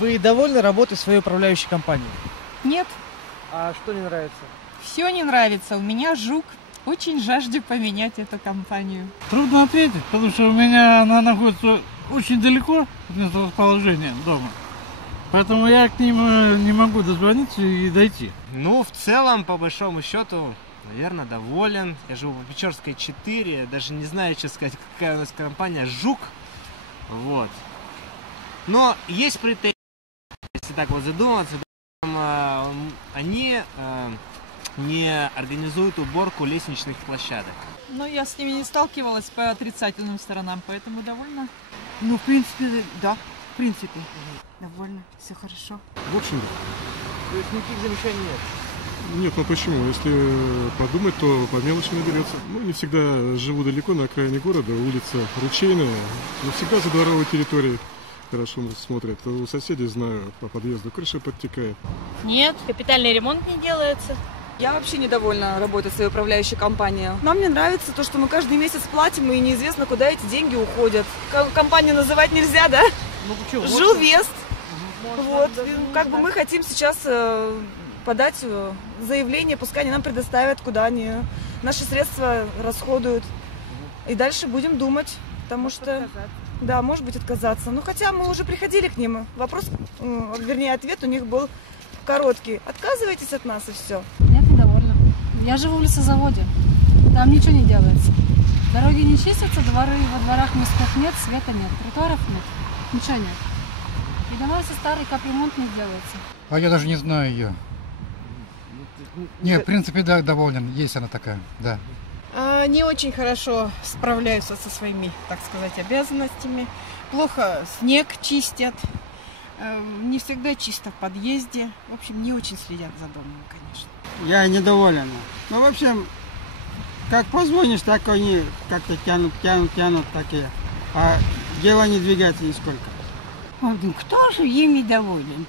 Вы довольны работой своей управляющей компании? Нет, А что не нравится? все не нравится. У меня жук. Очень жажду поменять эту компанию. Трудно ответить, потому что у меня она находится очень далеко от местоположения дома. Поэтому я к ним не могу дозвониться и дойти. Ну, в целом, по большому счету, наверное, доволен. Я живу по Печорской 4, даже не знаю, что сказать, какая у нас компания, Жук. Вот. Но есть претензии, если так вот задуматься, они не организуют уборку лестничных площадок. Но я с ними не сталкивалась по отрицательным сторонам, поэтому довольна. Ну, в принципе, да. В принципе. Довольно. Все хорошо. В общем, То есть никаких замечаний нет? нет, ну почему? Если подумать, то по мелочи наберется. Ну, не всегда живу далеко, на окраине города, улица Ручейная, но всегда за дворовой территорией хорошо смотрят. У соседей знаю, по подъезду крыша подтекает. Нет, капитальный ремонт не делается. Я вообще недовольна работой своей управляющей компании. Нам не нравится то, что мы каждый месяц платим, и неизвестно, куда эти деньги уходят. Компанию называть нельзя, да? Ну почему? Жилвест. Вот. Как бы мы хотим сейчас подать заявление, пускай они нам предоставят, куда они наши средства расходуют. И дальше будем думать, потому что... Да, может быть, отказаться. Ну, хотя мы уже приходили к ним. Вопрос, вернее, ответ у них был короткий. Отказывайтесь от нас и все. Нет, недовольна. Я живу в лесозаводе. Там ничего не делается. Дороги не чистятся, дворы во дворах мостов нет, света нет, тротуаров нет. Ничего нет. И дома все старые, капремонт не делается. А я даже не знаю ее. Не, в принципе, да, доволен. Есть она такая, да. Не очень хорошо справляются со своими, так сказать, обязанностями. Плохо снег чистят. Не всегда чисто в подъезде. В общем, не очень следят за домом, конечно. Я недоволен. Ну, в общем, как позвонишь, так они как-то тянут такие. А дело не двигается нисколько. Ну, кто же ими доволен?